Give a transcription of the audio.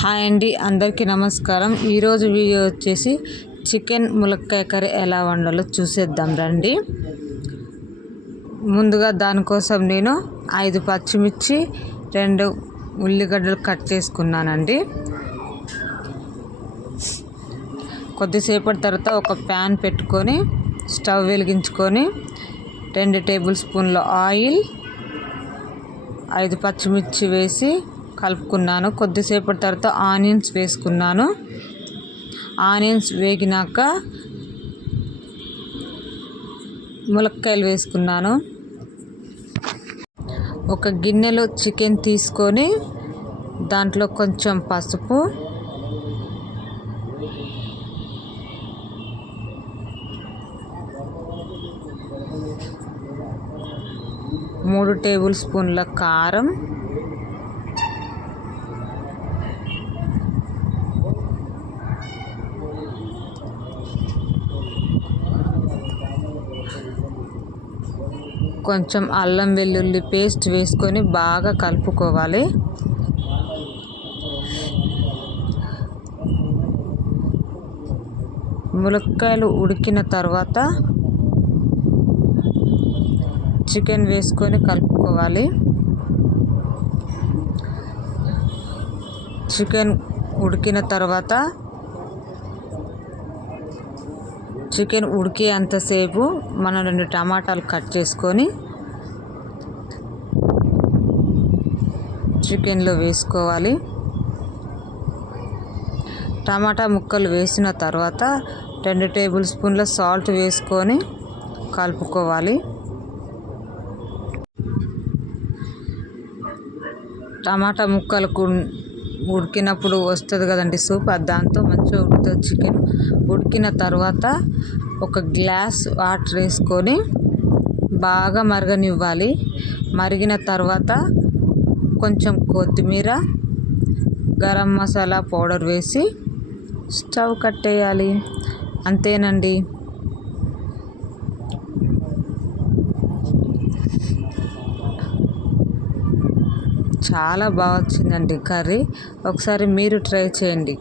Hi అండి, అందరికీ నమస్కారం. ఈరోజు వీడియో వచ్చేసి చికెన్ ములక్కాయ కర్రీ ఎలా వండాలో చూసేద్దాం రండి. ముందుగా దానికోసం నేను 5 పచ్చిమిర్చి 2 ఉల్లిగడ్డలు కట్ చేసుకున్నానండి. కొద్దిసేపటి తర్వాత ఒక ప్యాన్ పెట్టుకొని స్టవ్ వెలిగించుకొని 2 టేబుల్ స్పూన్ల ఆయిల్, 5 పచ్చిమిర్చి వేసి కలుపుకున్నాను. కొద్దిసేపటి తర్వాత ఆనియన్స్ వేసుకున్నాను. ఆనియన్స్ వేగినాక ములక్కాయలు వేసుకున్నాను. ఒక గిన్నెలో చికెన్ తీసుకొని దాంట్లో కొంచెం పసుపు, మూడు టేబుల్ స్పూన్ల కారం, కొంచెం అల్లం వెల్లుల్లి పేస్ట్ వేసుకొని బాగా కలుపుకోవాలి. ములక్కాయలు ఉడికిన తర్వాత చికెన్ వేసుకొని కలుపుకోవాలి. చికెన్ ఉడికిన తర్వాత చికెన్ ఉడికేంతసేపు మనం 2 టమాటాలు కట్ చేసుకొని చికెన్లో వేసుకోవాలి. టమాటా ముక్కలు వేసిన తర్వాత 2 టేబుల్ స్పూన్ల సాల్ట్ వేసుకొని కలుపుకోవాలి. టమాటా ముక్కలకు ఉడికినప్పుడు వస్తుంది కదండి సూప్, దాంతో మంచిగా ఉడుకుతుంది చికెన్. ఉడికిన తర్వాత ఒక గ్లాస్ వాటర్ వేసుకొని బాగా మరగనివ్వాలి. మరిగిన తర్వాత కొంచెం కొత్తిమీర, గరం మసాలా పౌడర్ వేసి స్టవ్ కట్టేయాలి. అంతేనండి. చాలా బాగా వచ్చిందండి కర్రీ. ఒకసారి మీరు ట్రై చేయండి.